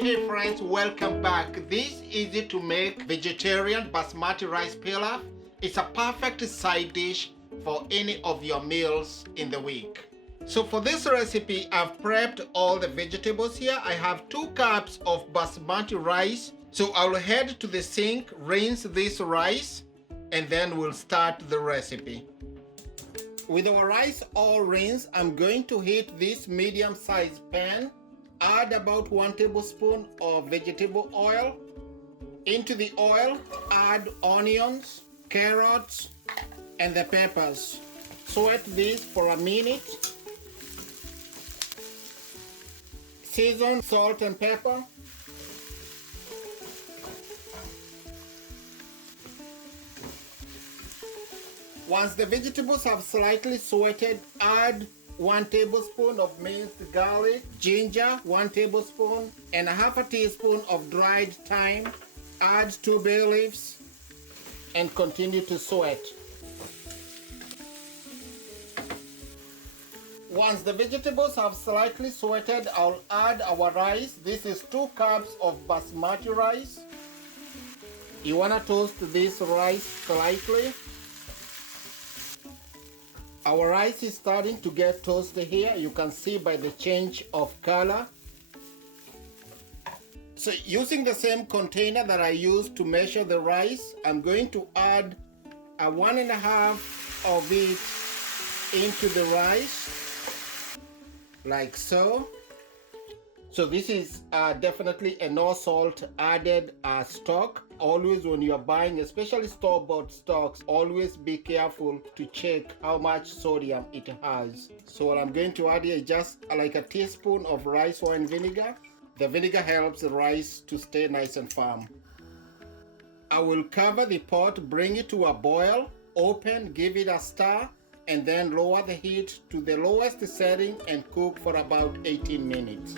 Hey friends, welcome back. This easy to make vegetarian basmati rice pilaf. It's a perfect side dish for any of your meals in the week. So for this recipe, I've prepped all the vegetables here. I have 2 cups of basmati rice. So I'll head to the sink, rinse this rice, and then we'll start the recipe. With our rice all rinsed, I'm going to heat this medium-sized pan. Add about 1 tablespoon of vegetable oil. Into the oil, add onions, carrots, and the peppers. Saute this for a minute. Season salt and pepper. Once the vegetables have slightly sauteed, add 1 tablespoon of minced garlic, ginger, 1 tablespoon, and ½ teaspoon of dried thyme. Add 2 bay leaves and continue to saute. Once the vegetables have slightly sauteed, I'll add our rice. This is 2 cups of basmati rice. You want to toast this rice slightly. Our rice is starting to get toasted here. You can see by the change of color. So using the same container that I used to measure the rice, I'm going to add a 1½ of it into the rice, like so. So this is definitely a no salt added stock. Always when you're buying, especially store-bought stocks, always be careful to check how much sodium it has. So what I'm going to add here is just like a teaspoon of rice wine vinegar. The vinegar helps the rice to stay nice and firm. I will cover the pot, bring it to a boil, open, give it a stir, and then lower the heat to the lowest setting and cook for about 18 minutes.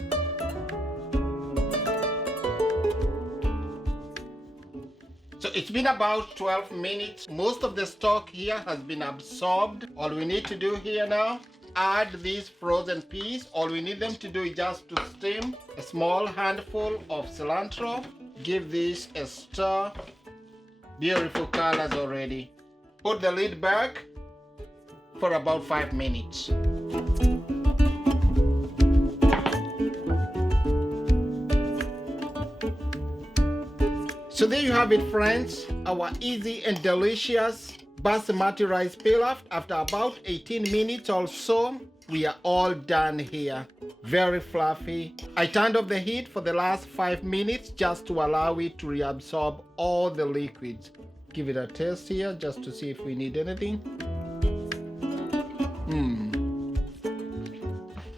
So it's been about 12 minutes. Most of the stock here has been absorbed. All we need to do here now, add these frozen peas. All we need them to do is just to steam. A small handful of cilantro. Give this a stir. Beautiful colors already. Put the lid back for about 5 minutes. So there you have it, friends, our easy and delicious basmati rice pilaf. After about 18 minutes or so, we are all done here. Very fluffy. I turned off the heat for the last 5 minutes just to allow it to reabsorb all the liquids. Give it a taste here just to see if we need anything.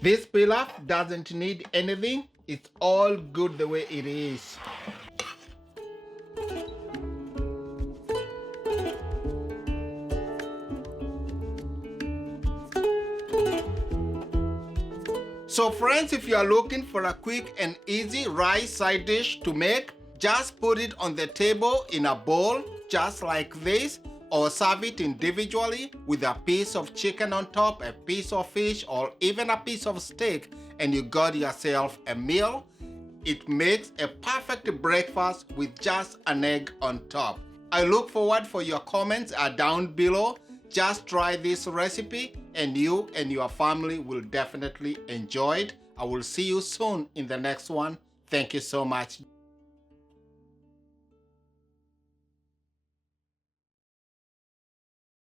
This pilaf doesn't need anything. It's all good the way it is. So friends, if you are looking for a quick and easy rice side dish to make, just put it on the table in a bowl, just like this, or serve it individually with a piece of chicken on top, a piece of fish, or even a piece of steak, and you got yourself a meal. It makes a perfect breakfast with just an egg on top. I look forward for your comments down below. Just try this recipe and you and your family will definitely enjoy it. I will see you soon in the next one. Thank you so much.